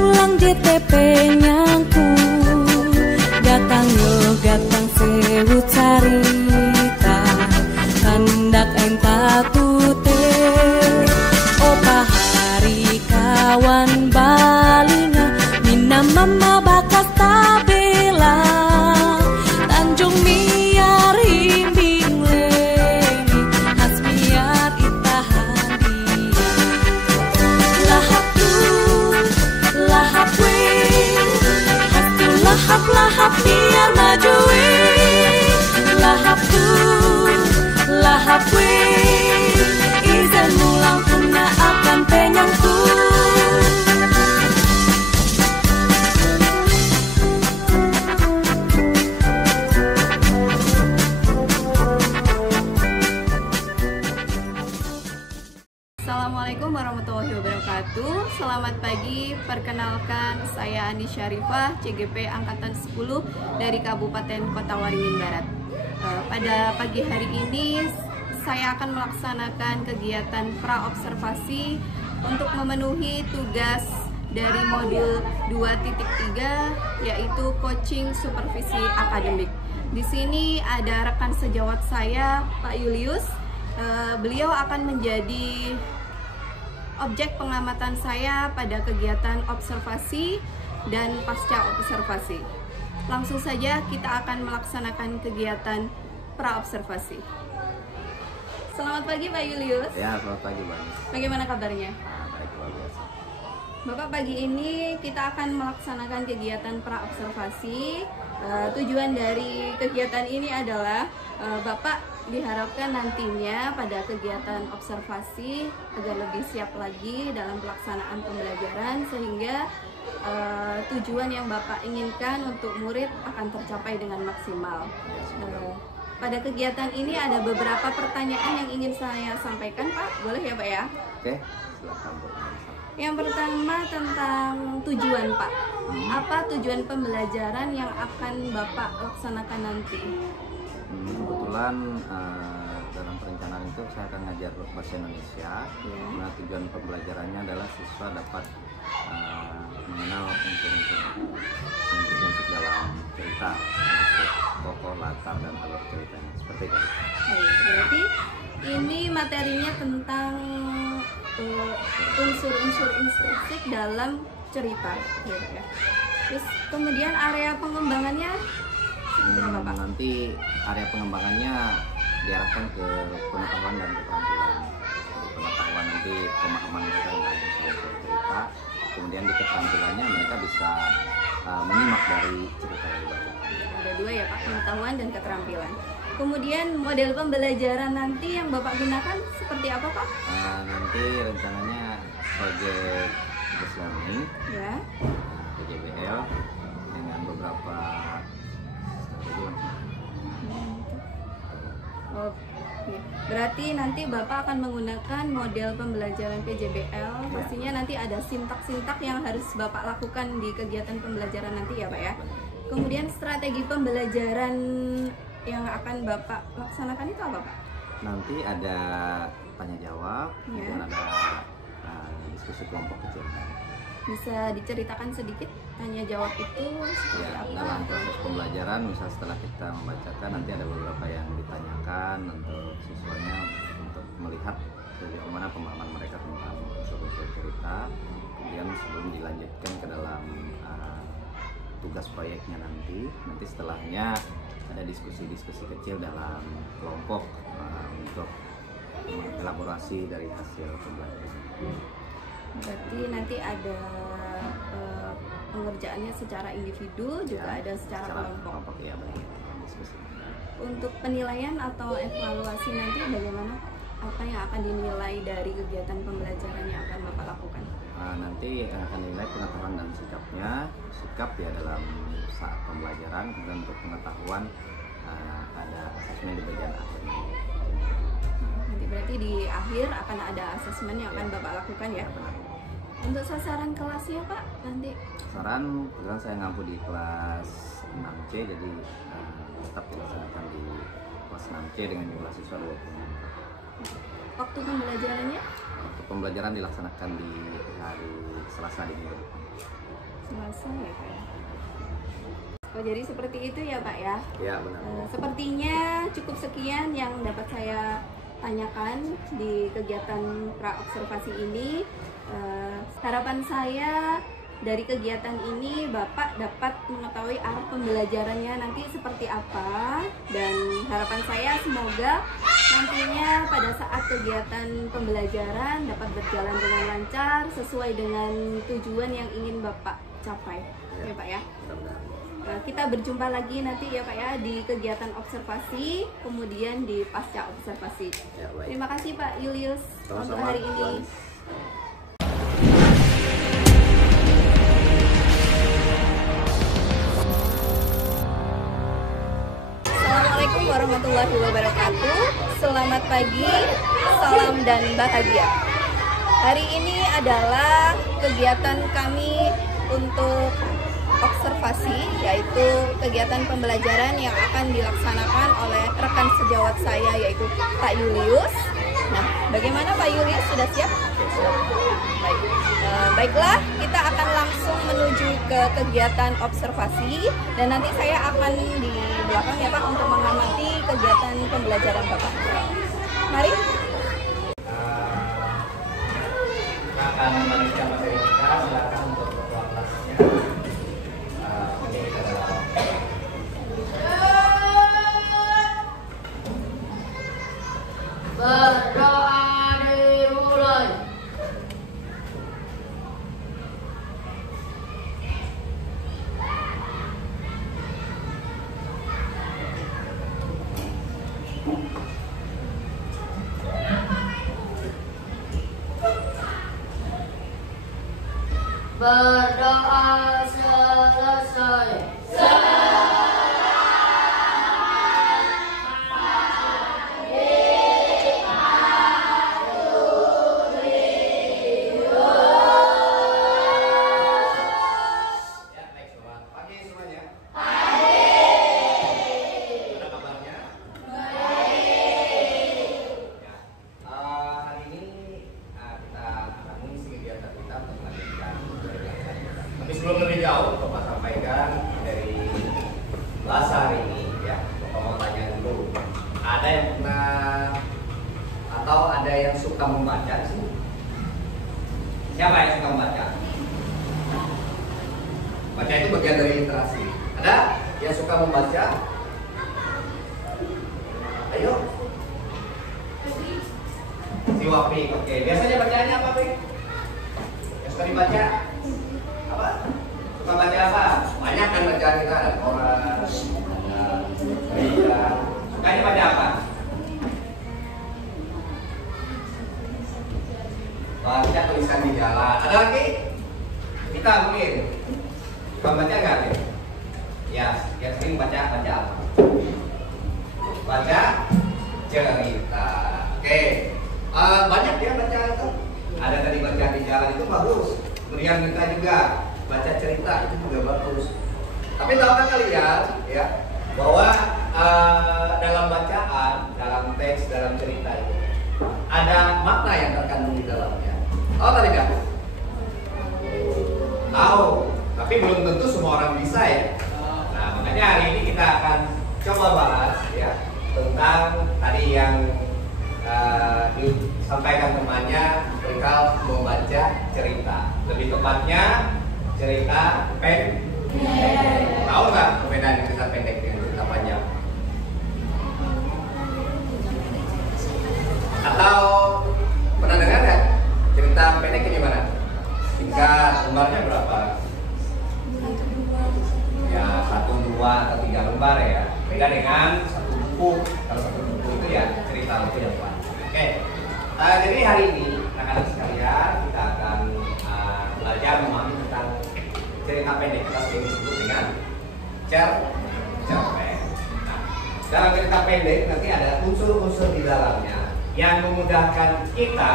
pulang JTP-nya ku. Gatang yo gatang sewu carita, kandak enta tute. Opa hari kawan balinga, mina mama bakas tabela, Tanjung Miar himbing lengi, has miar itahan dia. Lahap tu, lahap we, has tu lahap biar maju we. Lahap tu, lahap we, izin mulang kena akan penyangku. Assalamualaikum warahmatullahi wabarakatuh. Selamat pagi, perkenalkan saya Andi Syarifah, CGP Angkatan 10 dari Kabupaten Kota Waringin Barat. Pada pagi hari ini saya akan melaksanakan kegiatan pra-observasi untuk memenuhi tugas dari modul 2.3 yaitu coaching supervisi akademik. Di sini ada rekan sejawat saya, Pak Julius. Beliau akan menjadi objek pengamatan saya pada kegiatan observasi dan pasca observasi. Langsung saja kita akan melaksanakan kegiatan pra-observasi. Selamat pagi Pak Julius. Ya, selamat pagi Bang. Bagaimana kabarnya? Baik, luar biasa. Bapak, pagi ini kita akan melaksanakan kegiatan pra-observasi. Tujuan dari kegiatan ini adalah Bapak diharapkan nantinya pada kegiatan observasi agar lebih siap lagi dalam pelaksanaan pembelajaran sehingga tujuan yang Bapak inginkan untuk murid akan tercapai dengan maksimal. Pada kegiatan ini ada beberapa pertanyaan yang ingin saya sampaikan, Pak. Boleh ya, Pak ya? Oke, silakan Bu. Yang pertama tentang tujuan, Pak. Apa tujuan pembelajaran yang akan Bapak laksanakan nanti? Kebetulan dalam perencanaan itu saya akan ngajar bahasa Indonesia. Nah, tujuan pembelajarannya adalah siswa dapat mengenal unsur-unsur dalam cerita, tokoh, latar, dan alur ceritanya. Seperti itu. Berarti ini materinya tentang unsur-unsur instruksik dalam cerita, gitu ya. Terus kemudian area pengembangannya seperti apa, Pak? Nanti area pengembangannya diarahkan ke pengetahuan dan keterampilan. Pengetahuan nanti pemahaman mereka tentang unsur cerita, kemudian di keterampilannya mereka bisa menyimak dari cerita yang dibacakan. Ada dua ya Pak, pengetahuan dan keterampilan. Kemudian model pembelajaran nanti yang Bapak gunakan seperti apa Pak? Nanti rencananya project based learning, Ya. PJBL, dengan beberapa strategi langsung. Oke. Berarti nanti Bapak akan menggunakan model pembelajaran PJBL. Pastinya nanti ada sintak-sintak yang harus Bapak lakukan di kegiatan pembelajaran nanti ya Pak ya. Kemudian strategi pembelajaran yang akan Bapak laksanakan itu apa Pak? Nanti ada tanya jawab, kemudian ada diskusi kelompok kecil. Bisa diceritakan sedikit tanya jawab itu seperti Ya, apa? dalam proses pembelajaran, misal setelah kita membacakan nanti ada beberapa yang ditanyakan untuk siswanya untuk melihat bagaimana pemahaman mereka tentang unsur-unsur cerita. Kemudian sebelum dilanjutkan ke dalam tugas proyeknya nanti setelahnya ada diskusi-diskusi kecil dalam kelompok untuk elaborasi dari hasil pembelajaran. Berarti nanti ada pengerjaannya secara individu, juga ada secara kelompok. Ya, baik. Diskusi. Untuk penilaian atau evaluasi nanti bagaimana? Apa yang akan dinilai dari kegiatan pembelajaran yang akan Bapak lakukan? Nanti akan dinilai pengetahuan dan sikapnya. Sikap ya dalam saat pembelajaran, kemudian untuk pengetahuan ada asesmen di bagian akhir. Nanti berarti di akhir akan ada asesmen yang akan Bapak lakukan ya? Benar. Untuk sasaran kelasnya Pak nanti? Saran, kebetulan saya ngampu di kelas 6C, jadi tetap dilaksanakan di kelas 6C dengan jumlah siswa 20. Waktu pembelajarannya? Untuk pembelajaran dilaksanakan di hari Selasa di minggu depan. Selasa ya Pak ya. Oh, jadi seperti itu ya Pak ya? Ya benar. Sepertinya cukup sekian yang dapat saya tanyakan di kegiatan praobservasi ini. Harapan saya dari kegiatan ini Bapak dapat mengetahui arah pembelajarannya nanti seperti apa, dan harapan saya semoga nantinya pada saat kegiatan pembelajaran dapat berjalan dengan lancar sesuai dengan tujuan yang ingin Bapak capai. Ya Pak ya. Kita berjumpa lagi nanti ya Pak ya di kegiatan observasi, kemudian di pasca observasi. Ya, baik. Terima kasih Pak Julius untuk hari ini. Assalamualaikum warahmatullahi wabarakatuh. Selamat pagi, salam dan bahagia. Hari ini adalah kegiatan kami untuk observasi, yaitu kegiatan pembelajaran yang akan dilaksanakan oleh rekan sejawat saya, yaitu Pak Julius. Nah, bagaimana Pak Julius, sudah siap? Baik. Baiklah, kita akan langsung menuju ke kegiatan observasi, dan nanti saya akan di belakang ya Pak untuk mengamati kegiatan pembelajaran Bapak. Mari. Akan melanjutkan materi kita, silakan untuk ketua kelasnya. Berdoa dimulai. Berdoa selesai. Sebelum lebih jauh, Bapak sampaikan dari kelas hari ini, ya, Bapak mau tanya dulu, ada yang pernah atau ada yang suka membaca sih? Siapa yang suka membaca? Baca itu bagian dari literasi. Ada yang suka membaca? Ayo. Si Wafi, oke. Biasanya bacaannya apa, Pi? Yang suka dibaca? Apa? Suka baca apa? Banyak kan bacaan kita, ada koran, ada berita. Sukanya baca apa? Baca tulisan di jalan. Ada lagi? Kita mungkin suka baca nggak? Ya, yang sering baca apa? Baca cerita. Oke. Banyak ya baca itu. Ada tadi baca di jalan itu bagus. Kemudian kita juga baca cerita itu juga bagus. Tapi tahukah kalian ya bahwa dalam bacaan, dalam teks, dalam cerita itu ada makna yang terkandung di dalamnya. Tahu tadi nggak? Tahu, tapi belum tentu semua orang bisa ya. Nah, makanya hari ini kita akan coba bahas ya tentang tadi yang disampaikan temannya perihal membaca cerita. Lebih tepatnya cerita pendek. Tahu nggak perbedaan cerita pendek dengan cerita panjang? Atau pernah dengar nggak cerita pendek ini mana? Singkat, lembarnya berapa? Ya 1, 2, atau 3 lembar ya. Beda dengan satu buku. Kalau satu buku itu ya cerita itu yang panjang. Oke, jadi hari ini rekan-rekan sekalian kita akan belajar memahami tentang cerita pendek. Kita sering disebut dengan cerpen. Nah, dalam cerita pendek nanti ada unsur-unsur di dalamnya yang memudahkan kita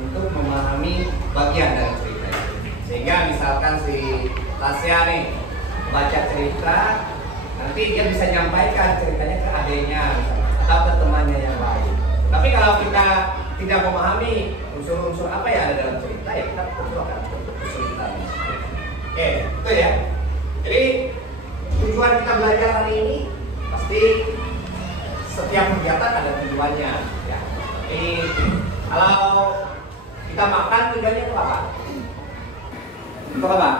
untuk memahami bagian dari cerita itu. Sehingga misalkan si Tasya nih baca cerita, nanti dia bisa menyampaikan ceritanya ke adiknya atau ke temannya yang lain. Tapi kalau kita tidak memahami unsur-unsur apa yang ada dalam cerita, ya kita tentu akan kesulitan. Oke, itu ya. Jadi tujuan kita belajar hari ini pasti setiap kegiatan ada tujuannya ya. Jadi kalau kita makan tujuannya itu apa? Untuk apa?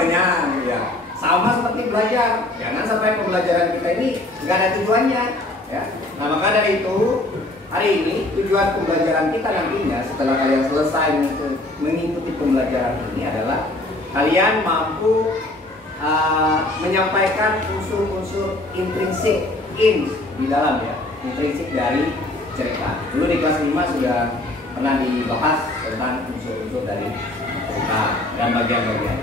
Kenyang ya. Sama seperti belajar, jangan sampai pembelajaran kita ini nggak ada tujuannya ya. Nah maka dari itu hari ini tujuan pembelajaran kita nantinya setelah kalian selesai mengikuti pembelajaran ini adalah kalian mampu menyampaikan unsur-unsur intrinsik di dalam ya, intrinsik dari cerita. Dulu di kelas 5 sudah pernah dibahas tentang unsur-unsur dari cerita dan bagian-bagian.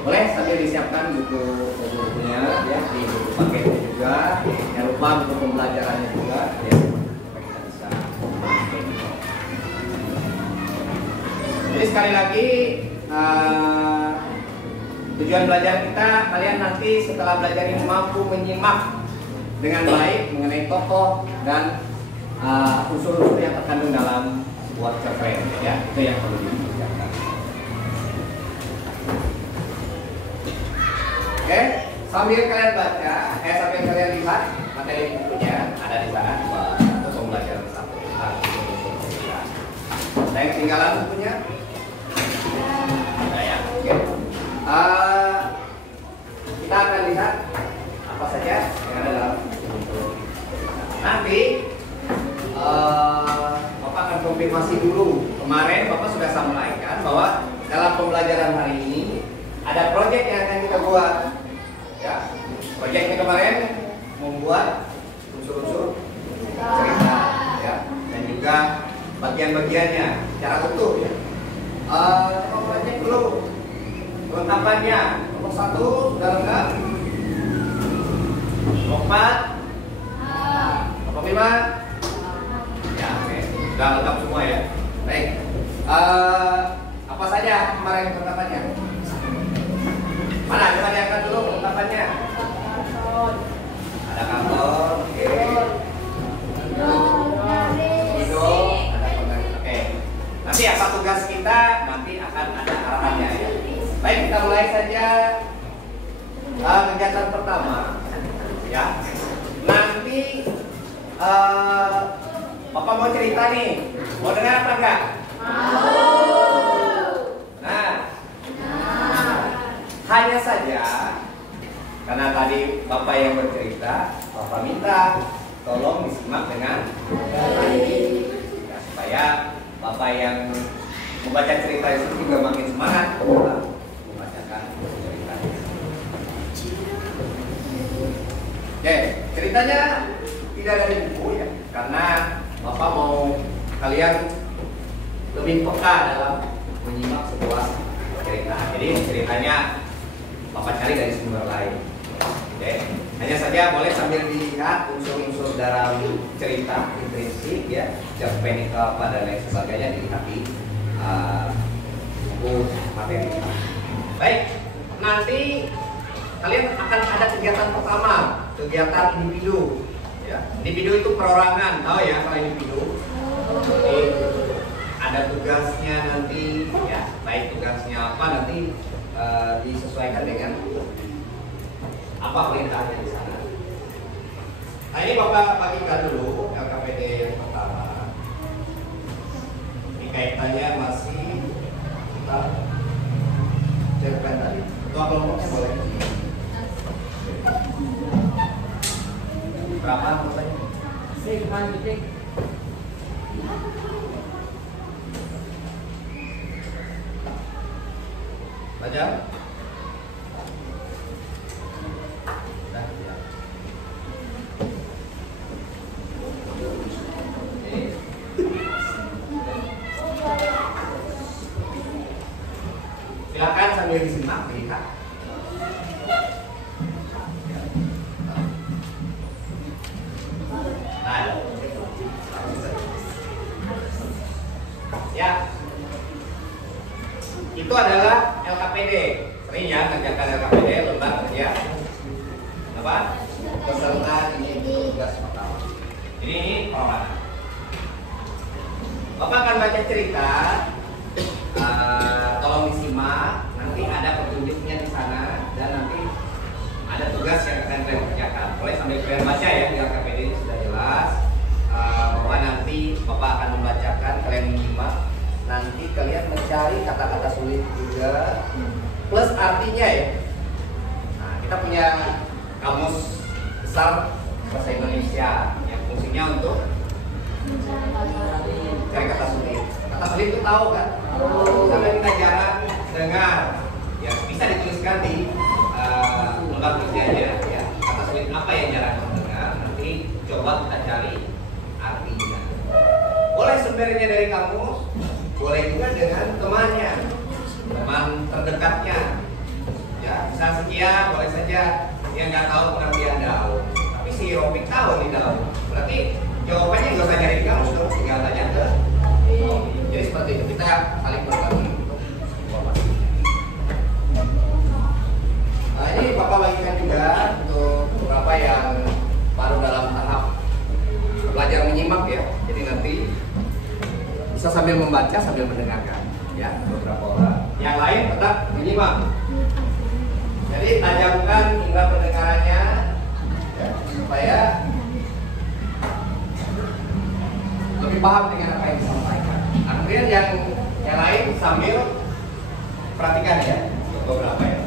Boleh sambil disiapkan buku-bukunya ya, di buku paketnya juga. Jangan lupa buku pembelajarannya juga ya, supaya kita bisa. Jadi sekali lagi tujuan belajar kita, kalian nanti setelah belajar ini mampu menyimak dengan baik mengenai tokoh dan unsur-unsur yang terkandung dalam sebuah cerpen ya, itu yang perlu disiapkan. Oke, sambil kalian baca, sambil kalian lihat materi bukunya ada di sana untuk pembelajaran satu. Ada yang ketinggalan bukunya? Ada ya. Oke. Kita akan lihat apa saja yang ada dalam buku. Nanti Bapak akan konfirmasi dulu. Kemarin Bapak sudah sampaikan bahwa dalam pembelajaran hari ini ada proyek yang akan kita buat. Ya, proyeknya kemarin membuat unsur-unsur cerita, ya, dan juga bagian-bagiannya secara utuh. Ya. Proyek dulu kelengkapannya. Nomor 1 sudah lengkap. Nomor 4, nomor 5, ya, oke, sudah lengkap semua ya. Baik, apa saja kemarin kelengkapannya? Mana coba diangkat dulu kelengkapannya. Ada kantor, oke. Ada pengganti, oke. Nanti apa tugas kita nanti akan ada arahannya ya. Baik, kita mulai saja kegiatan pertama ya. Nanti Bapak mau cerita nih, mau dengar apa enggak? Hanya saja karena tadi Bapak yang bercerita, Bapak minta tolong disimak dengan baik ya, supaya Bapak yang membaca cerita itu juga makin semangat membacakan ceritanya. Oke, ceritanya tidak dari buku ya, karena Bapak mau kalian lebih peka dalam menyimak sebuah cerita. Jadi ceritanya Bapak cari dari sumber lain. Oke. Hanya saja boleh sambil dilihat unsur-unsur dalam cerita intrinsik ya, cerpenika dan lain sebagainya dilihat di buku materi. Baik, nanti kalian akan ada kegiatan pertama, kegiatan individu. Ya. Individu itu perorangan, tahu ya kalau individu. Jadi ada tugasnya nanti, ya, baik tugasnya apa nanti disesuaikan dengan apa perintahnya di sana. Nah ini Bapak bagikan dulu LKPD yang pertama. Ini kaitannya masih kita cerpen tadi. Ketua kelompoknya boleh. Berapa katanya? Detik. Baca. Silakan sambil disimak, lihat. Ya, itu adalah LKPD. Sering ya kerjakan LKPD, lembar kerja apa? Peserta ini tugas pertama. Ini perorangan. Bapak akan baca cerita. Tolong disimak. nanti ada petunjuknya di sana dan nanti ada tugas yang akan kalian kerjakan. Boleh sambil kalian baca ya, di LKPD ini sudah jelas bahwa nanti Bapak akan membacakan, kalian menyimak. Nanti kalian mencari kata-kata sulit juga plus artinya ya. Nah, kita punya kamus besar bahasa Indonesia yang fungsinya untuk cari kata sulit. Kata sulit itu tahu kan? Karena kita jarang dengar. Ya bisa dituliskan di lembar kerjanya ya. Kata sulit apa yang jarang mendengar? Nanti coba kita cari artinya. Boleh sumbernya dari kamus, boleh juga dengan temannya, teman terdekatnya. Ya bisa sekian, boleh saja. Yang nggak tahu pengertian daun. Tapi si Robik tahu nih daun. Berarti jawabannya nggak usah nyari di kamus, dong, tinggal tanya ke Robik. Jadi seperti itu, kita saling berbagi untuk informasi. Nah, ini Bapak bagikan juga untuk beberapa yang baru dalam tahap belajar menyimak ya. Jadi nanti bisa sambil membaca sambil mendengarkan ya, beberapa orang. Yang lain tetap menyimak. Jadi tajamkan indera pendengarannya ya, supaya lebih paham dengan apa yang disampaikan. Nah, kemudian yang lain sambil perhatikan ya untuk beberapa ya.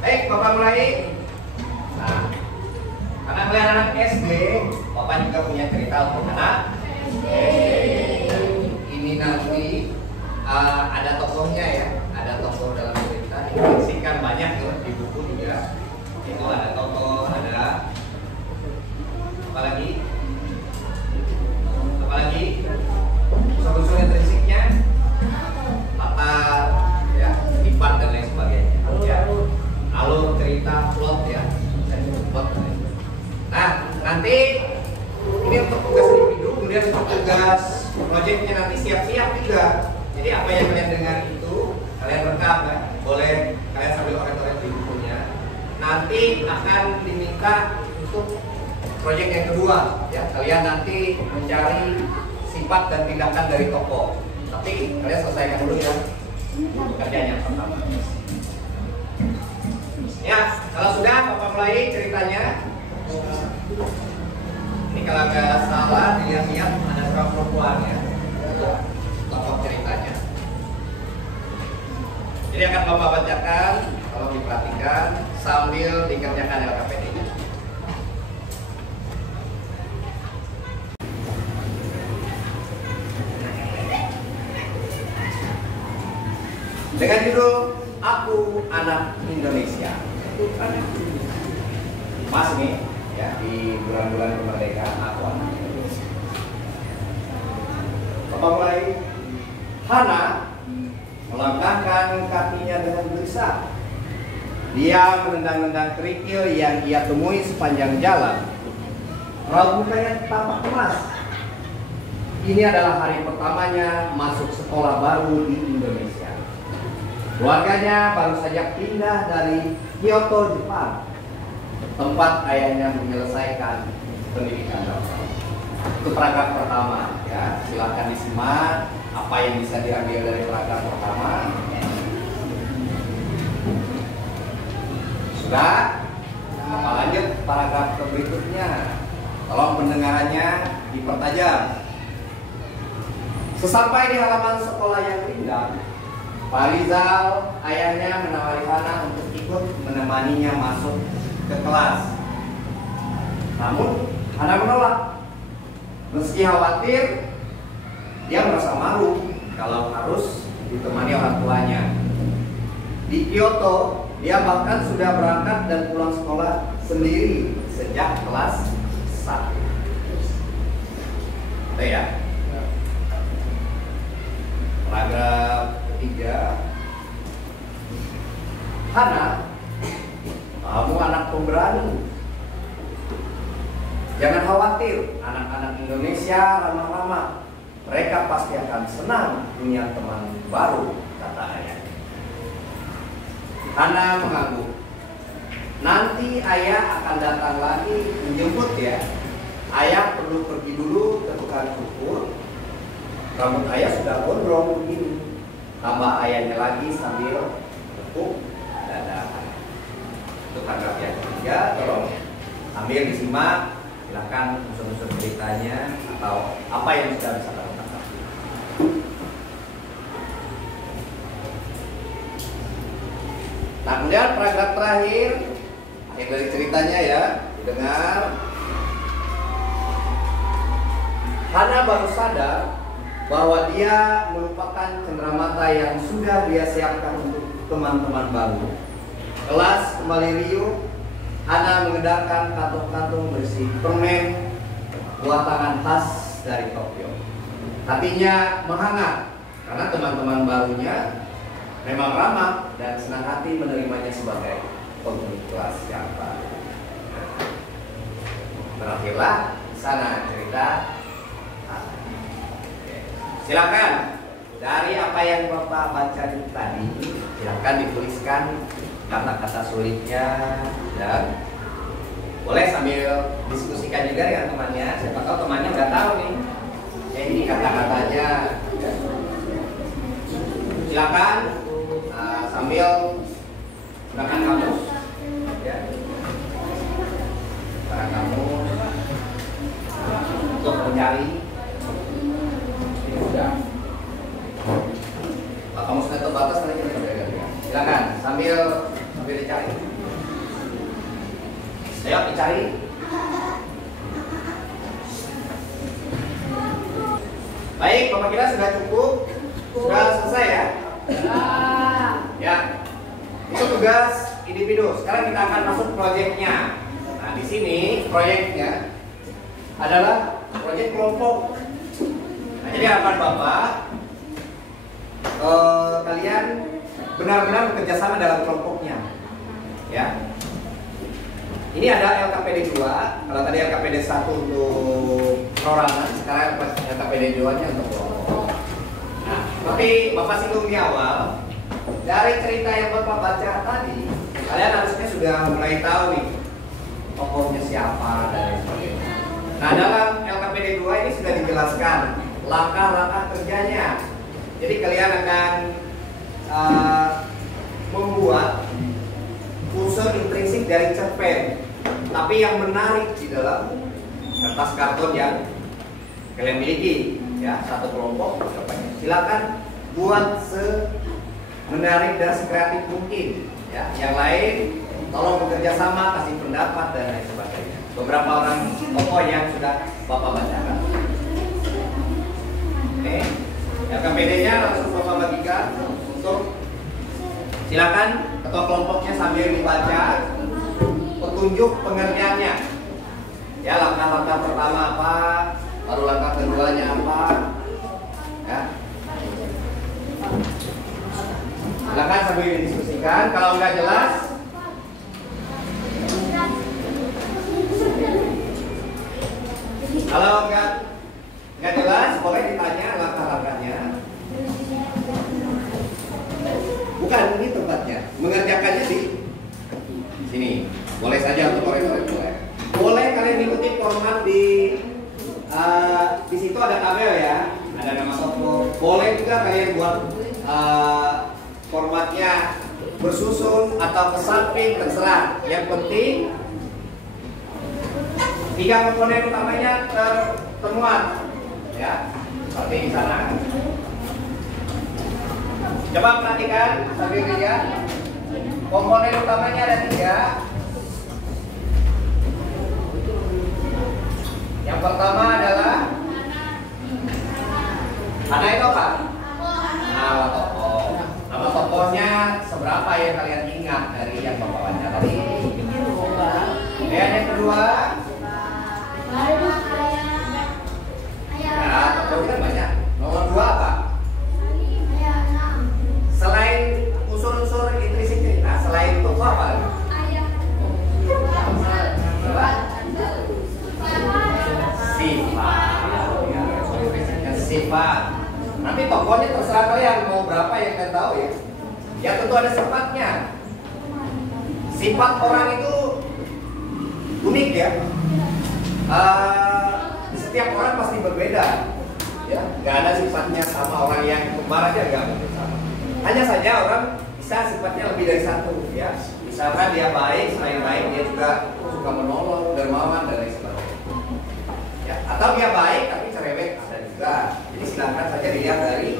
Baik, Bapak mulai. Nah, karena kalian anak SD, Bapak juga punya cerita untuk anak SD. Ini nanti ada tokohnya ya, ada tokoh dalam cerita. Difungsikan banyak tuh di buku juga. Itu ada tokoh, ada apa lagi? Unsur-unsur intrinsiknya, latar, ya, sifat dan lain sebagainya. Ya. Alur cerita, plot ya, plot. Nah, nanti ini untuk tugas individu, kemudian untuk tugas proyeknya nanti siap-siap juga. Jadi apa yang kalian dengar itu kalian rekam kan? Boleh kalian sambil oret-oret di bukunya. Nanti akan diminta untuk proyek yang kedua ya. Kalian nanti mencari sifat dan tindakan dari tokoh. Tapi kalian selesaikan dulu ya pekerjaan yang pertama. Ya, kalau sudah Bapak mulai ceritanya. Ini kalau nggak salah dilihat-lihat ada seorang perempuan ya. Tokoh ceritanya. Jadi akan Bapak bacakan, kalau diperhatikan sambil dikerjakan LKPD-nya. Dengan judul Aku Anak Indonesia. Mas nih ya, di bulan-bulan kemerdekaan aku anak Indonesia. Bapak mulai. Hana melangkahkan kakinya dengan gelisah. Dia menendang-nendang kerikil yang ia temui sepanjang jalan. Raut mukanya tampak cemas. Ini adalah hari pertamanya masuk sekolah baru di Indonesia. Keluarganya baru saja pindah dari Kyoto, Jepang, tempat ayahnya menyelesaikan pendidikan dasar. Itu paragraf pertama ya. Silakan disimak apa yang bisa diambil dari paragraf pertama. Sudah? Apa lanjut paragraf berikutnya? Tolong pendengarannya dipertajam. Sesampai di halaman sekolah yang indah, Pak Rizal, ayahnya menawari Hana untuk ikut menemaninya masuk ke kelas. Namun Hana menolak. Meski khawatir, dia merasa malu kalau harus ditemani orang tuanya. Di Kyoto, dia bahkan sudah berangkat dan pulang sekolah sendiri sejak kelas 1. Itu ya. Paragraf ketiga. Hana, kamu anak pemberani. Jangan khawatir, anak-anak Indonesia ramah-ramah. Mereka pasti akan senang punya teman baru, kata ayah. Hana mengangguk. Nanti ayah akan datang lagi menjemput ya. Ayah perlu pergi dulu ke tukang cukur. rambut ayah sudah gondrong begini. Tambah ayahnya lagi sambil tepuk dada. Untuk paragraf yang ketiga, tolong sambil disimak, silakan unsur-unsur ceritanya atau apa yang sudah bisa kamu tangkap. Nah, kemudian paragraf terakhir yang dari ceritanya ya, didengar. Hana baru sadar bahwa dia melupakan cenderamata yang sudah dia siapkan untuk teman-teman baru. Kelas kembali riuh. Hana mengedarkan kantong-kantong berisi permen buatan khas dari Tokyo. Hatinya menghangat karena teman-teman barunya memang ramah dan senang hati menerimanya sebagai penghuni kelas yang baru. Berakhirlah sana cerita. Silakan dari apa yang Bapak baca tadi, silakan dituliskan kata-kata sulitnya dan boleh sambil diskusikan juga dengan temannya. Siapa tahu temannya nggak tahu nih, ya ini kata-katanya. Silakan sambil gunakan kamus, ya, gunakan kamus untuk mencari. Sudah. Pak kamu sudah terbatas nanti kita beda-beda. Silakan sambil dicari. Ayo dicari. Baik, Bapak kira sudah cukup? Sudah selesai ya? Ya. Itu tugas individu. Sekarang kita akan masuk proyeknya. Nah, di sini proyeknya adalah proyek kelompok. Nah, jadi harapan Bapak kalian benar-benar bekerja sama dalam kelompoknya, ya. Ini ada LKPD 2. Kalau tadi LKPD 1 untuk perorangan, sekarang LKPD 2-nya untuk kelompok. Nah, tapi Bapak singgung di awal, dari cerita yang Bapak baca tadi, kalian harusnya sudah mulai tahu nih tokohnya siapa dan lain sebagainya. Nah, dalam LKPD 2 ini sudah dijelaskan langkah-langkah kerjanya. Jadi kalian akan membuat unsur intrinsik dari cerpen, tapi yang menarik di dalam kertas karton yang kalian miliki, ya, satu kelompok. Silakan buat semenarik dan sekreatif mungkin, ya. Yang lain tolong bekerja sama, kasih pendapat dan lain sebagainya. Beberapa orang tokoh yang sudah Bapak bacakan. Oke, LKPD-nya langsung Bapak bagikan untuk. Silakan ketua kelompoknya sambil dibaca petunjuk pengertiannya. Ya, langkah-langkah pertama apa, baru langkah keduanya apa. Ya. Silakan sambil didiskusikan. Kalau nggak jelas, nggak jelas, boleh ditanya langkah-langkahnya. Bukan ini tempatnya, mengerjakannya di sini. Boleh saja untuk boleh. Boleh kalian ikuti format di situ ada tabel ya, ada nama toko. Boleh juga kalian buat formatnya bersusun atau ke samping, terserah. Yang penting 3 komponen utamanya termuat, ya, seperti di sana. Coba perhatikan sambil lihat. Komponen utamanya ada 3. Yang pertama adalah Hana itu apa? Nama tokoh. Nama tokohnya seberapa yang kalian ingat dari yang Bapak baca tadi? Yang kedua, ya, tokoh kan banyak. Nomor 2 apa? Selain unsur-unsur intrinsik cerita, selain tokoh apa? Sifat. Nanti tokohnya terserah kalian mau berapa yang kalian tahu ya. Ya tentu ada sifatnya. Sifat orang itu unik ya. Setiap orang pasti berbeda. ya, nggak ada sifatnya sama. Orang yang kembar aja nggak mungkin sama. Hanya saja orang bisa sifatnya lebih dari satu, ya. Misalkan dia baik, selain baik dia juga suka menolong, dermawan dan lain sebagainya. Ya, atau dia baik tapi cerewet ada juga. Jadi silakan saja dilihat dari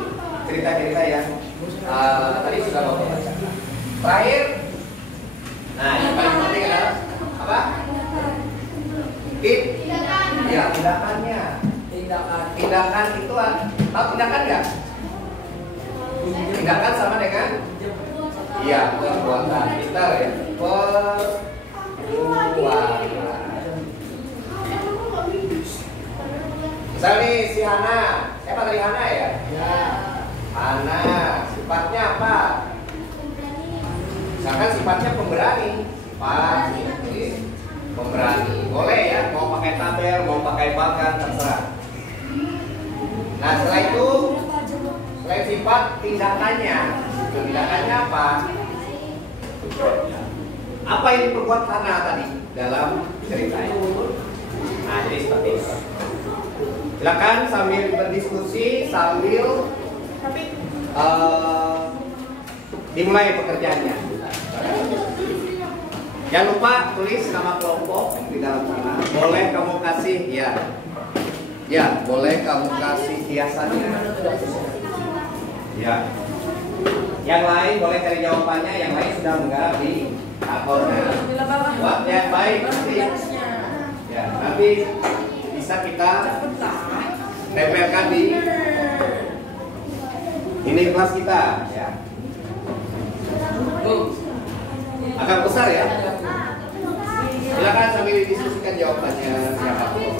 cerita-cerita yang tadi sudah Bapak baca. Terakhir, nah yang paling penting adalah apa? Ya, tindakannya. Tindakan itu tahu tindakan nggak? Tindakan sama dengan iya, perbuatan. Pintar ya. Perbuatan. Misal nih si Hana, siapa tadi Hana ya? Ya. Hana, sifatnya apa? Misalkan sifatnya pemberani. Sifat pemberani. Boleh ya, mau pakai tabel, mau pakai bagan, terserah. Nah setelah itu, selain sifat, tindakannya. Tindakannya apa? Apa yang diperbuat Hana tadi dalam ceritanya? Nah jadi seperti itu. Silakan sambil berdiskusi, sambil dimulai pekerjaannya. Jangan lupa tulis nama kelompok di dalam sana. Boleh kamu kasih ya boleh kamu kasih hiasannya. Ya. Yang lain boleh cari jawabannya. Yang lain sudah menggarap di akornya. Buat yang baik nanti. Ya, nanti bisa kita tempelkan di ini kelas kita. Ya. Agak besar ya. Silakan sambil didiskusikan jawabannya siapapun.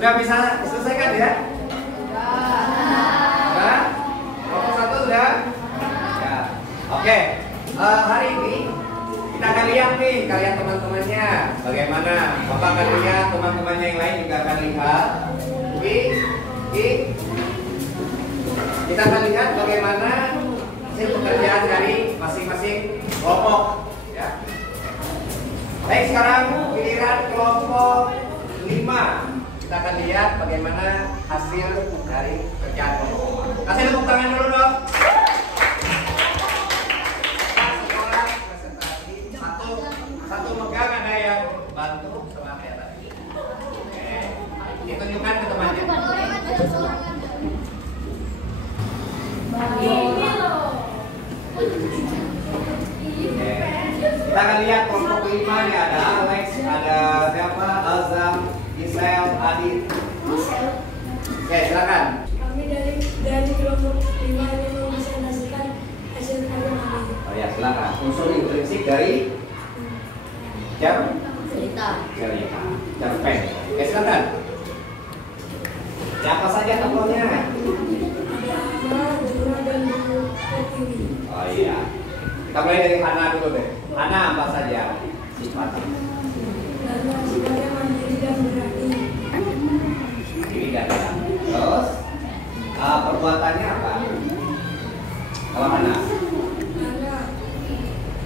Sudah bisa selesaikan ya? Oke, hari ini kita akan lihat nih kalian teman-temannya bagaimana. Bapak akan lihat, teman-temannya yang lain juga akan lihat. Kita akan lihat bagaimana hasil pekerjaan dari masing-masing kelompok. Ya. Baik, sekarang giliran kelompok 5. Kita akan lihat bagaimana hasil dari pekerjaan kelompok. Kasih tepuk tangan dulu dong. Satu megang, ada yang bantu sama kayak tadi. Oke, ditunjukkan ke temannya. Kita akan lihat kelompok 5 nih, ada Alex, ada siapa? Azam, Isel, Adit. Oke, silakan. Kami dari kelompok 5 ini mempresentasikan hasil karya kami. Oh ya, silakan. Unsur intrinsik dari cerita. Cerpen. Oke, silakan. Siapa saja tokohnya? Ada Hana, Juna, dan Bu Pertiwi. Oh iya. Kita mulai dari Hana dulu deh. Hana apa saja sifatnya? Hana sifatnya mandiri dan berani. Ini dan berani. Terus perbuatannya apa? Kalau Hana? Hana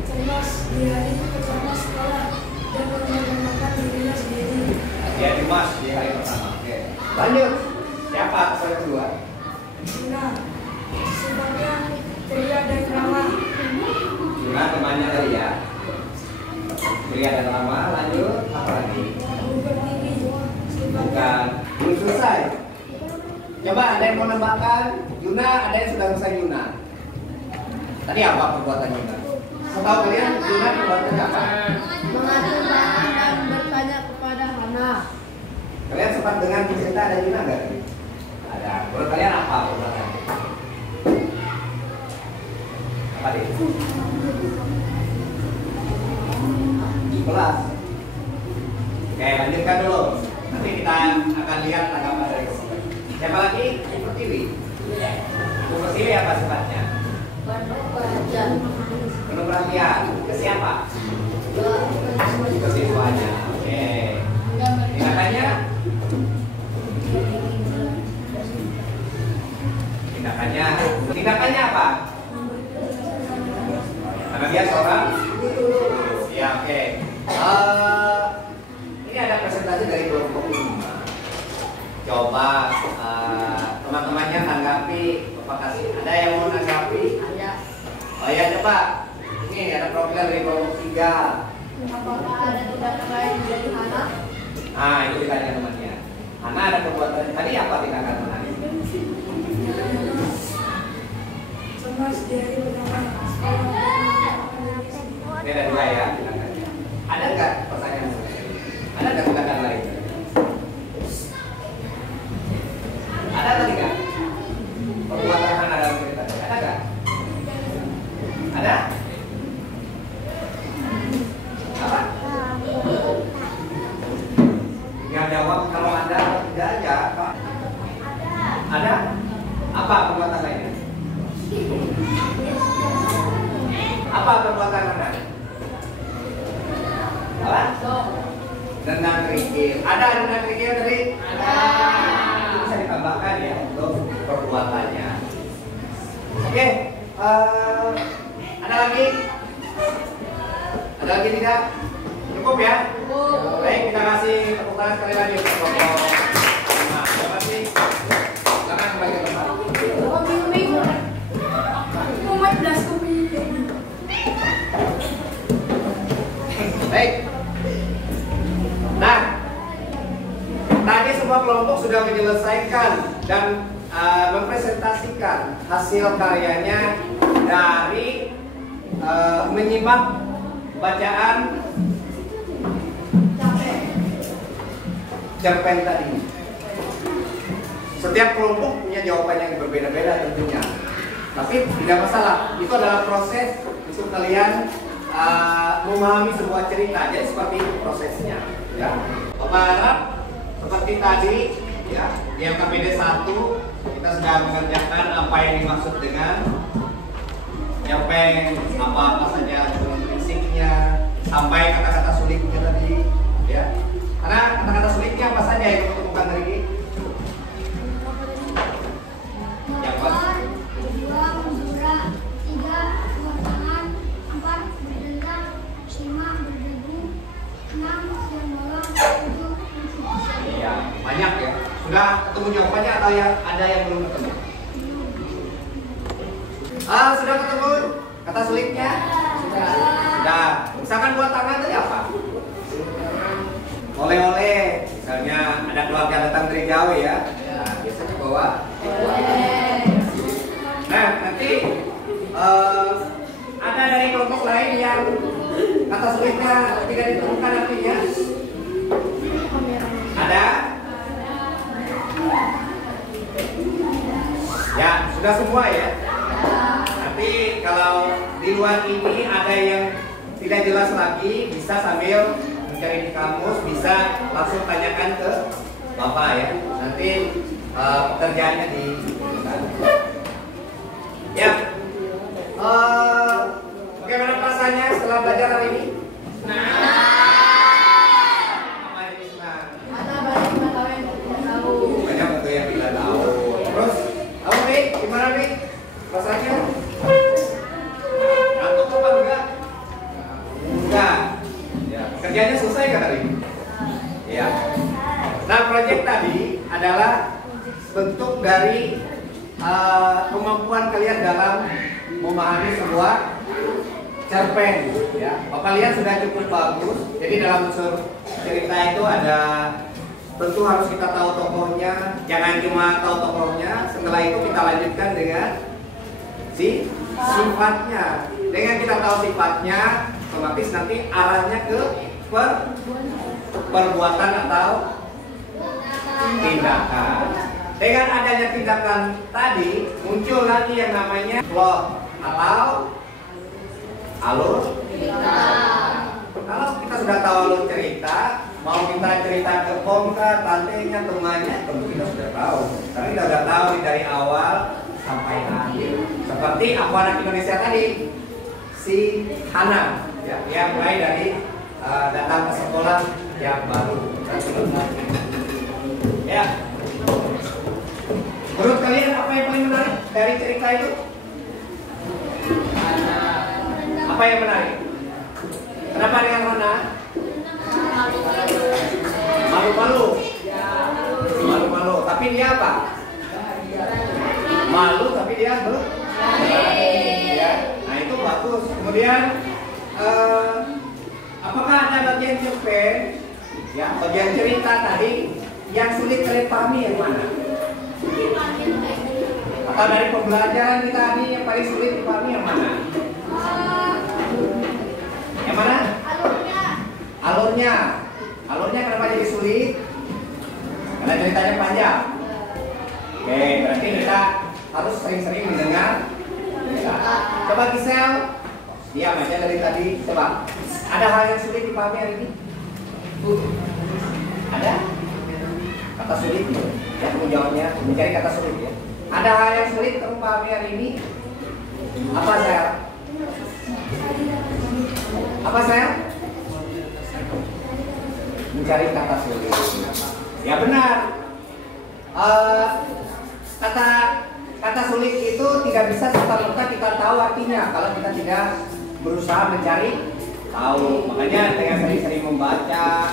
cerdas, dia itu pertama sekolah dan membanggakan dirinya sendiri. Dia Dimas di hari pertama. Oke. Lanjut. Siapa yang kedua? Juna sifatnya ceria dan ramah. Juna temannya tadi ya. Ceria dan ramah. Lanjut. Apa lagi? Bu Pertiwi sifatnya Bukan. Belum selesai. Coba ada yang mau nambahkan? Juna, ada yang sudah selesai Juna. Tadi apa perbuatan Juna? Setahu kalian Juna perbuatannya apa? Mengatur barang dan bertanya kepada Hana. Kalian sempat dengar cerita ada Juna nggak? Ada. Menurut kalian apa perbuatannya? Apa deh? Kelas. Oke, lanjutkan dulu. Nanti kita akan lihat tanggapan dari kelompok. Siapa lagi? Bu Pertiwi. Bu Pertiwi apa sifatnya? Penuh perhatian. Ke siapa? Ke siswanya. Oke. Tindakannya? Tindakannya apa? Karena dia seorang. Ya, oke. Ini ada presentasi dari kelompok 5. Coba teman-temannya tanggapi. Bapak kasih. Ada yang mau tanggapi? Oh ya, coba. Ini ada profiler dari kelompok 3. Apakah ada tindakan lain dari Hana? Nah, itu ditanya temannya. Hana ada perbuatan tadi apa tindakan Hana? cemas, dia itu pertama sekolah. Ini ada 2 ya tindakannya. Ada nggak pertanyaan? Ada nggak tindakan lain? Ada tadi nggak? Perbuatan Hana dalam cerita ada nggak? Ada? Apa? Tinggal jawab kalau ada atau tidak aja, Pak. Ada? Apa perbuatan lainnya? Apa perbuatan Hana? Apa? Dendam kerikil. Ada dendam kerikil tadi? Ada. Itu bisa ditambahkan ya untuk perbuatannya. Oke. Ada lagi? Ada lagi tidak? Cukup ya? Baik, kita kasih tepuk tangan sekali lagi untuk kelompok. Nah, terima kasih. Silakan kembali ke tempat. Baik. Nah, tadi semua kelompok sudah menyelesaikan dan mempresentasikan hasil karyanya dari menyimak bacaan cerpen tadi. Setiap kelompok punya jawaban yang berbeda-beda tentunya. Tapi tidak masalah, itu adalah proses untuk kalian memahami sebuah cerita. Jadi seperti itu prosesnya. Ya. Bapak harap seperti tadi, ya, di LKPD 1 kita sudah mengerjakan apa yang dimaksud dengan Nyampe apa saja fisiknya sampai kata-kata sulitnya tadi, ya. Karena kata-kata sulitnya apa saja yang kamu temukan hari ini? Yang apa? 2 mendura, 3 buat tangan, 4 berdendam, 5 berdebu, 6 siang malam, 7 Iya, banyak ya. Sudah ketemu jawabannya atau ada yang belum ketemu? Sudah ketemu kata sulitnya? Sudah. Misalkan buat tangan tadi apa? Oleh-oleh. Misalnya ada keluarga datang dari jauh ya. Nah, biasanya bawa oleh. Nah, nanti ada dari kelompok lain yang kata sulitnya tidak ditemukan artinya? Ada? Ya, sudah semua ya. Nanti kalau di luar ini ada yang tidak jelas lagi, bisa sambil mencari di kamus, bisa langsung tanyakan ke Bapak ya. Nanti pekerjaannya di ya. Bagaimana perasaannya setelah belajar hari ini? Apa jadi senang? Mana banyak tahu yang tidak tahu. Banyak betul yang tidak tahu. Terus, kamu nih, gimana nih perasaannya? Ngantuk apa enggak? Enggak. Ya, kerjanya selesai kan hari ini? Ya. Nah, proyek tadi adalah bentuk dari kemampuan kalian dalam memahami sebuah cerpen. Ya, Bapak lihat sudah cukup bagus. Jadi dalam unsur cerita itu ada, tentu harus kita tahu tokohnya. Jangan cuma tahu tokohnya. Setelah itu kita lanjutkan dengan sifatnya. Dengan kita tahu sifatnya, otomatis nanti arahnya ke perbuatan atau tindakan. Dengan adanya tindakan tadi, muncul lagi yang namanya plot atau alur. Kalau kita sudah tahu alur cerita, mau kita cerita ke Pomka, tantenya, temannya, tentu kita sudah tahu. Tapi kita sudah tahu dari awal sampai akhir. Seperti Aku Anak Indonesia tadi, si Hana, ya, yang mulai dari datang ke sekolah yang baru. Ya. Menurut kalian apa yang paling menarik dari cerita itu? Apa yang menarik? Kenapa dengan Hana? Malu-malu. Malu-malu. Tapi dia apa? Malu tapi dia berani. Ya. Nah itu bagus. Kemudian apakah ada bagian cerpen, ya, bagian cerita tadi yang sulit kalian pahami yang mana? Atau dari pembelajaran kita ini yang paling sulit dipahami yang mana? Yang mana? Alurnya. Alurnya kenapa jadi sulit? Karena ceritanya panjang. Oke, berarti kita harus sering-sering mendengar. Ya. Coba Gisel, diam aja dari tadi. Coba, ada hal yang sulit dipahami hari ini? Ada? Kata sulit gitu. Ya, kamu jawabnya mencari kata sulit ya. Ada hal yang sulit kamu pahami hari ini? Apa Sel? Apa Sel? Mencari kata sulit. Ya benar. Kata sulit itu tidak bisa serta-merta kita tahu artinya kalau kita tidak berusaha mencari tahu. Makanya dengan sering-sering membaca,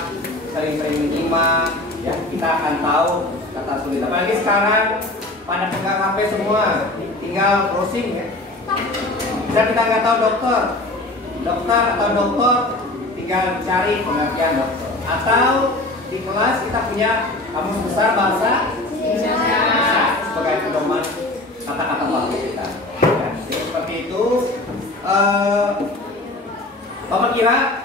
sering-sering menyimak, ya kita akan tahu kata sulit. Apalagi sekarang pada pegang HP semua, tinggal browsing ya. Dan kita nggak tahu dokter atau dokter, tinggal cari pengertian dokter. Atau di kelas kita punya kamus besar bahasa Indonesia sebagai pedoman kata-kata baku kita. Ya, jadi seperti itu. Bapak kira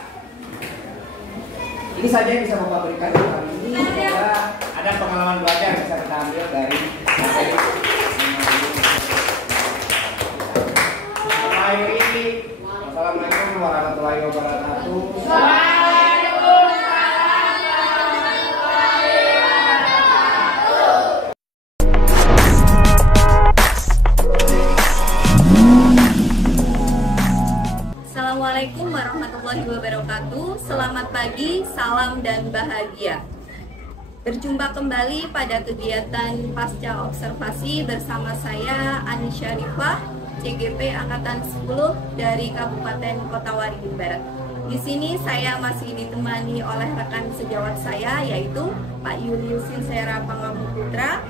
ini saja yang bisa Bapak berikan hari ini. Semoga ada pengalaman belajar yang bisa kita ambil dari materi. Assalamualaikum warahmatullahi wabarakatuh. Assalamualaikum warahmatullahi wabarakatuh. Selamat pagi, salam dan bahagia. Berjumpa kembali pada kegiatan pasca observasi bersama saya Ani Syarifah, CGP Angkatan 10 dari Kabupaten Kota Waringin Barat. Di sini saya masih ditemani oleh rekan sejawat saya yaitu Pak Julius Sinsera Panggabean,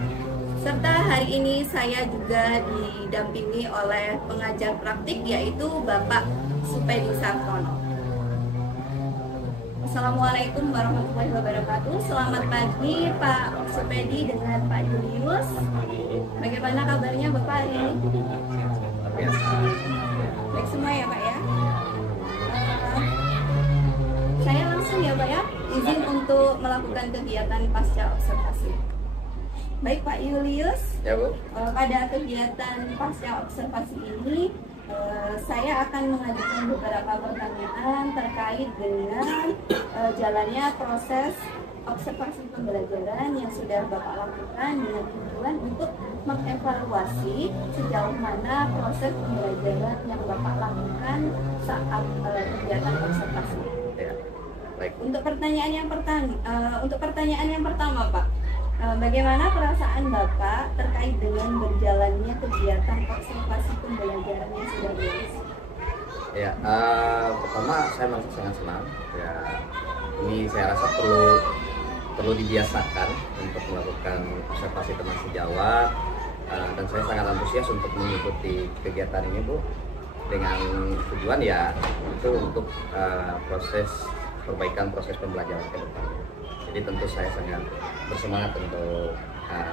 serta hari ini saya juga didampingi oleh pengajar praktik yaitu Bapak Supedi Sartono. Assalamualaikum warahmatullahi wabarakatuh. Selamat pagi Pak Supedi dengan Pak Julius. Bagaimana kabarnya Bapak hari ini? Baik semua ya Pak ya. Saya langsung ya Pak ya, izin untuk melakukan kegiatan pasca observasi. Baik Pak Julius, Ya Bu. Pada kegiatan pasca observasi ini saya akan mengajukan beberapa pertanyaan terkait dengan jalannya proses observasi pembelajaran yang sudah Bapak lakukan dengan tujuan untuk mengevaluasi sejauh mana proses pembelajaran yang Bapak lakukan saat kegiatan observasi. Ya. Baik. Untuk pertanyaan yang pertama Pak, bagaimana perasaan Bapak terkait dengan berjalannya kegiatan observasi pembelajaran yang sudah berlangsung? Ya, pertama saya masih sangat senang. Ya, ini saya rasa perlu dibiasakan untuk melakukan observasi teman sejawat, dan saya sangat antusias untuk mengikuti kegiatan ini Bu, dengan tujuan ya itu untuk perbaikan proses pembelajaran ke depan. Jadi tentu saya sangat bersemangat untuk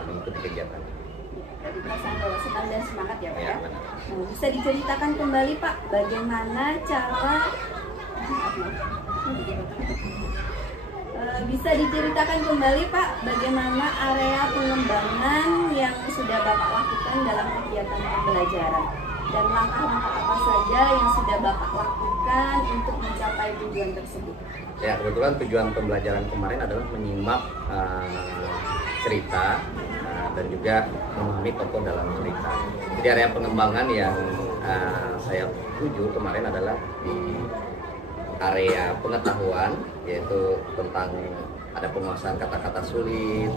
mengikuti kegiatan. Jadi perasaan bahwa senang dan semangat ya Pak ya? Benar. Nah, bisa diceritakan kembali Pak, bagaimana cara bisa diceritakan kembali Pak, bagaimana area pengembangan yang sudah Bapak lakukan dalam kegiatan pembelajaran dan langkah-langkah apa saja yang sudah Bapak lakukan untuk mencapai tujuan tersebut? Ya, kebetulan tujuan pembelajaran kemarin adalah menyimak cerita dan juga memahami tokoh dalam cerita. Jadi area pengembangan yang saya tuju kemarin adalah di area pengetahuan, yaitu tentang ada penguasaan kata-kata sulit,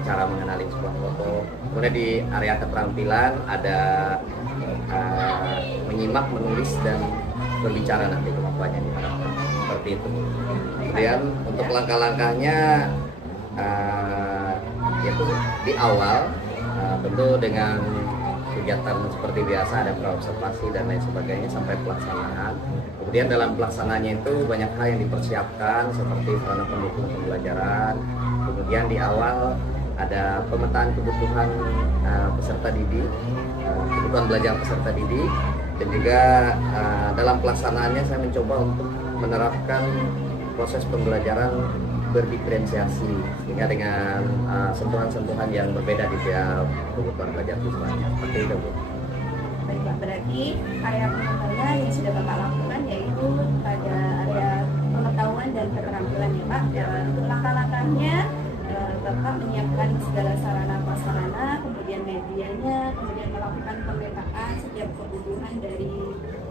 cara mengenali sebuah tokoh. Kemudian di area keterampilan ada menyimak, menulis, dan berbicara nanti kemampuannya diharapkan. Seperti itu. Kemudian untuk langkah-langkahnya yaitu di awal tentu dengan kegiatan seperti biasa ada praobservasi dan lain sebagainya sampai pelaksanaan. Kemudian dalam pelaksanaannya itu banyak hal yang dipersiapkan seperti sarana pendukung pembelajaran. Kemudian di awal ada pemetaan kebutuhan peserta didik, kebutuhan belajar peserta didik, dan juga dalam pelaksanaannya saya mencoba untuk menerapkan proses pembelajaran berdiferensiasi sehingga dengan sentuhan-sentuhan yang berbeda di tiap kebutuhan belajar siswanya. Seperti itu Bu. Baik Pak, berarti area pengembangan yang sudah Bapak lakukan yaitu pada area pengetahuan dan keterampilan ya Pak. Untuk langkah-langkahnya Bapak menyiapkan segala sarana prasarana, kemudian medianya, kemudian melakukan pemetaan setiap kebutuhan dari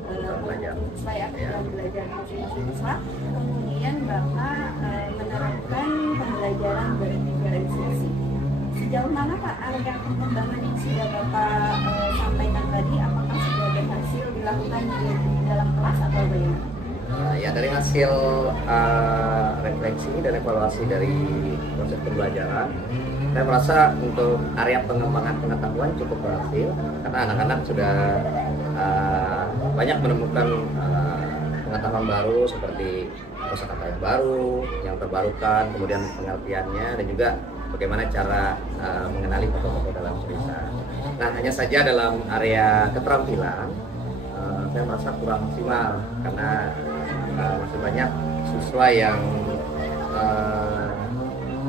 siswa ya, kebutuhan belajar masing-masing siswa. Kemudian Bapak menerapkan pembelajaran berdiferensiasi. Sejauh mana Pak area pengembangan yang sudah Bapak sampaikan tadi, apakah sudah berhasil dilakukan di dalam kelas atau bagaimana? Ya, dari hasil refleksi dan evaluasi dari proses pembelajaran, saya merasa untuk area pengembangan pengetahuan cukup berhasil karena anak-anak sudah banyak menemukan pengetahuan baru seperti kosakata yang baru, yang terbarukan, kemudian pengertiannya, dan juga bagaimana cara mengenali tokoh-tokoh dalam cerita. Nah, hanya saja dalam area keterampilan saya merasa kurang maksimal karena masih banyak siswa yang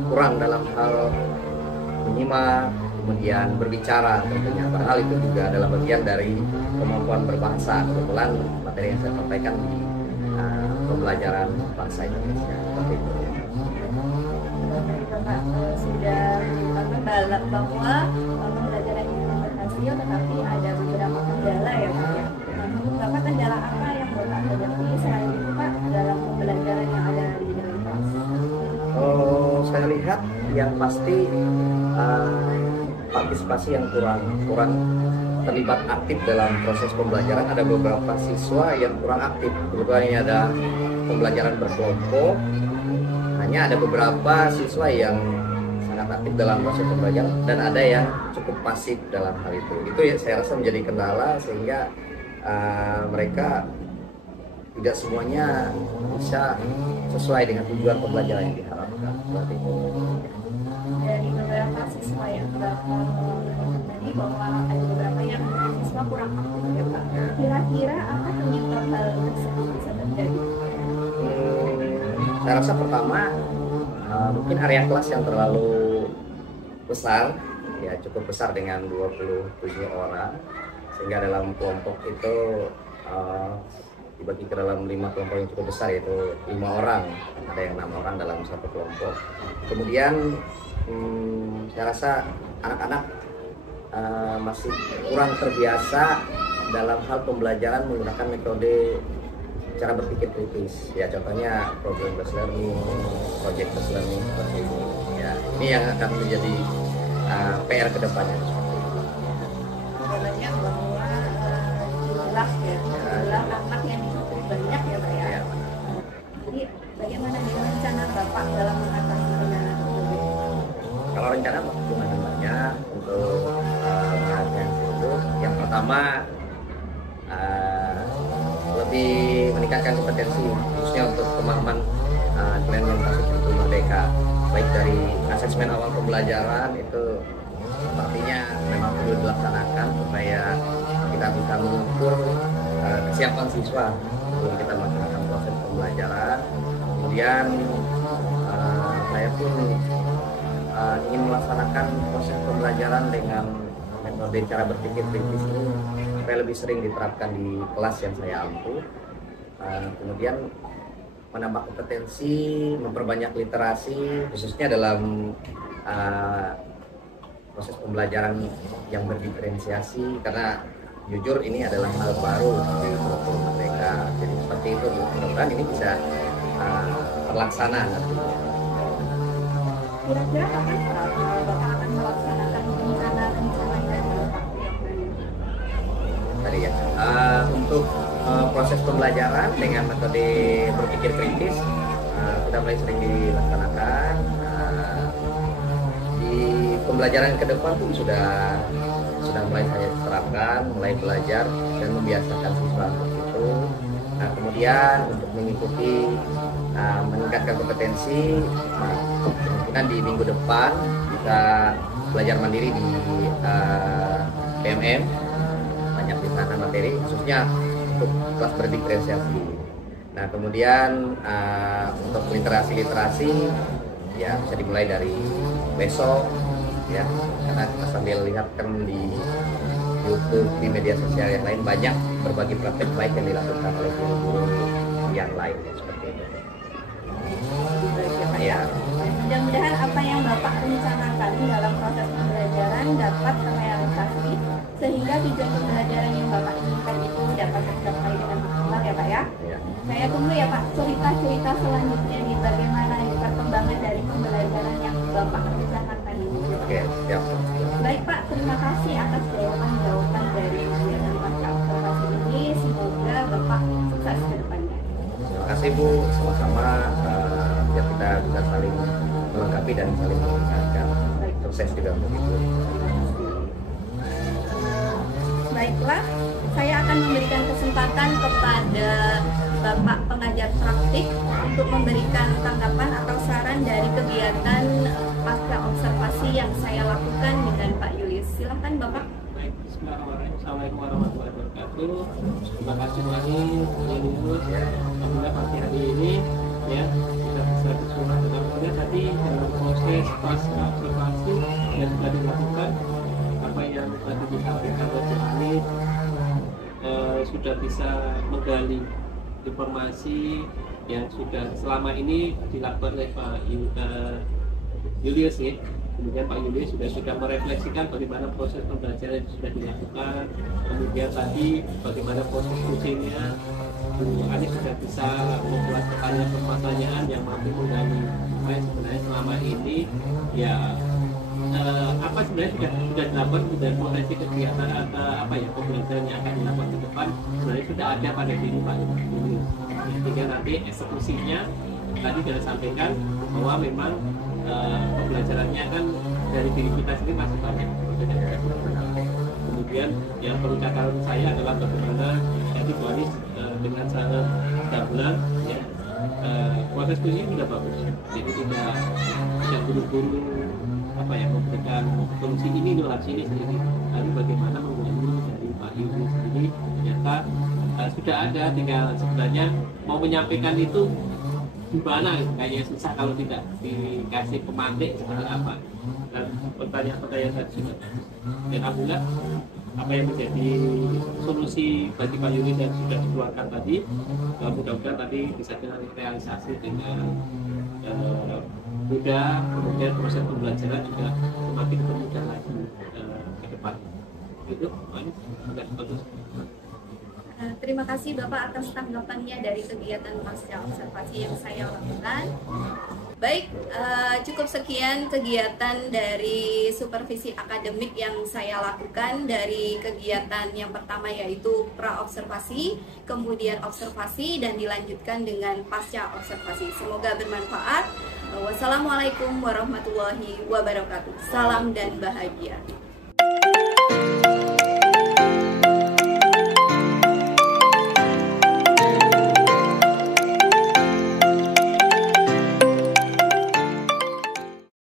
kurang dalam hal menyimak, kemudian berbicara tentunya. Padahal itu juga adalah bagian dari kemampuan berbahasa. Kebetulan materi yang saya sampaikan di pembelajaran bahasa Indonesia seperti itu. Bapak sudah menceritakan bahwa pembelajaran ini berhasil, tetapi ada beberapa kendala ya Pak ya. Menurut Bapak kendala apa yang Bapak hadapi yang pasti partisipasi yang kurang terlibat aktif dalam proses pembelajaran. Ada beberapa siswa yang kurang aktif. Kebetulan ini ada pembelajaran berkelompok. Hanya ada beberapa siswa yang sangat aktif dalam proses pembelajaran dan ada yang cukup pasif dalam hal itu. Itu ya saya rasa menjadi kendala sehingga mereka tidak semuanya bisa sesuai dengan tujuan pembelajaran yang diharapkan. Seperti itu. Dari beberapa siswa yang Bapak tadi bahwa ada beberapa yang siswa kurang aktif ya Pak. Kira-kira apa penyebab hal tersebut bisa terjadi? Saya rasa pertama mungkin area kelas yang terlalu besar, ya cukup besar dengan 27 orang, sehingga dalam kelompok itu dibagi ke dalam 5 kelompok yang cukup besar, yaitu 5 orang, ada yang 6 orang dalam satu kelompok. Kemudian saya rasa anak-anak masih kurang terbiasa dalam hal pembelajaran menggunakan metode cara berpikir kritis. Ya contohnya problem based learning, project based learning seperti ini. Ya ini yang akan menjadi PR kedepannya. Banyak bahwa jumlah anak yang diikuti banyak ya Pak ya. Jadi bagaimana dengan rencana Bapak dalam mengatasi rencana tersebut? Kalau rencana bagaimana banyak untuk mengatasi itu. Yang pertama lebih meningkatkan kompetensi khususnya untuk pemahaman implementasi kurikulum merdeka, baik dari asesmen awal pembelajaran itu sepertinya memang perlu dilaksanakan supaya kita bisa mengukur kesiapan siswa sebelum kita melaksanakan proses pembelajaran. Kemudian saya pun ingin melaksanakan proses pembelajaran dengan metode cara berpikir kritis ini supaya lebih sering diterapkan di kelas yang saya ampu. Kemudian menambah kompetensi, memperbanyak literasi khususnya dalam proses pembelajaran yang berdiferensiasi, karena jujur ini adalah hal baru di kurikulum merdeka. Jadi seperti itu, mudah-mudahan ini bisa terlaksana nantinya. Kira-kira kapan Bapak akan melaksanakan rencana-rencana yang Bapak Tadi ya, untuk proses pembelajaran dengan metode berpikir kritis sudah mulai sering dilaksanakan. Di pembelajaran ke depan pun sudah mulai saya terapkan, mulai belajar dan membiasakan siswa untuk itu. Nah, kemudian untuk mengikuti meningkatkan kompetensi, kemungkinan di minggu depan bisa belajar mandiri di PMM, banyak di sana materi khususnya untuk kelas berdiferensiasi. Nah, kemudian untuk literasi ya bisa dimulai dari besok ya, karena kita sambil lihat kan di YouTube, di media sosial yang lain banyak berbagi praktek baik yang dilakukan oleh guru yang lain ya, seperti itu. Ya. Mudah-mudahan apa yang Bapak rencanakan dalam proses pembelajaran dapat terrealisasi sehingga tujuan pembelajaran yang Bapak inginkan itu dapat tercapai dengan maksimal ya Pak ya. Saya tunggu ya Pak cerita-cerita selanjutnya nih, bagaimana perkembangan dari pembelajaran yang Bapak rencanakan ini. Oke, siap. Baik Pak, terima kasih atas jawaban-jawaban dari kegiatan pasca observasi ini. Semoga Bapak sukses ke depannya. Terima kasih Bu, sama-sama. Biar kita bisa saling melengkapi dan saling meningkatkan. Sukses juga untuk Ibu. Baiklah, saya akan memberikan kesempatan kepada Bapak pengajar praktik untuk memberikan tanggapan atau saran dari kegiatan pasca observasi yang saya lakukan dengan Pak Julius. Silahkan Bapak. Baik, bismillahirrahmanirrahim. Assalamualaikum warahmatullahi wabarakatuh. Terima kasih banyak Julius. Alhamdulillah pagi hari ini ya kita bisa bersuara dengan mudah tadi dalam proses pasca observasi yang sudah dilakukan, apa yang tadi disampaikan oleh Alif sudah bisa menggali informasi yang sudah selama ini dilakukan oleh Pak Julius ya. Kemudian Pak Julius sudah merefleksikan bagaimana proses pembelajaran yang sudah dilakukan, kemudian tadi bagaimana proses coachingnya. Bu Anies sudah bisa membuat pertanyaan yang mampu menggali sebenarnya selama ini ya apa sebenarnya sudah dilakukan dan potensi kegiatan atau apa ya pembelajaran yang akan dilakukan ke depan sebenarnya sudah ada pada diri Pak ini. Tinggal nanti eksekusinya tadi sudah sampaikan bahwa memang pembelajarannya kan dari diri kita sendiri masih banyak. Kemudian yang perlu catatan saya adalah bagaimana tadi Bu Anies dengan sangat gabungan ya proses ini sudah bagus, jadi tidak buru-buru apa ya memberikan solusi ini loh sini sendiri. Tapi bagaimana menggunakan dari Pak Yudi sendiri ternyata sudah ada, tinggal sebenarnya mau menyampaikan itu gimana kayaknya susah kalau tidak dikasih pemantik seperti apa. Dan pertanyaan-pertanyaan tadi sudah dan alhamdulillah apa yang menjadi solusi bagi Pak Yudi dan sudah dikeluarkan tadi mudah-mudahan tadi bisa realisasi dengan mudah, kemudian proses pembelajaran juga semakin bermudah lagi ke depan. Itu sudah bagus. Terima kasih Bapak atas tanggapannya dari kegiatan pasca observasi yang saya lakukan. Baik, cukup sekian kegiatan dari supervisi akademik yang saya lakukan dari kegiatan yang pertama yaitu pra-observasi, kemudian observasi, dan dilanjutkan dengan pasca observasi. Semoga bermanfaat. Wassalamualaikum warahmatullahi wabarakatuh. Salam dan bahagia.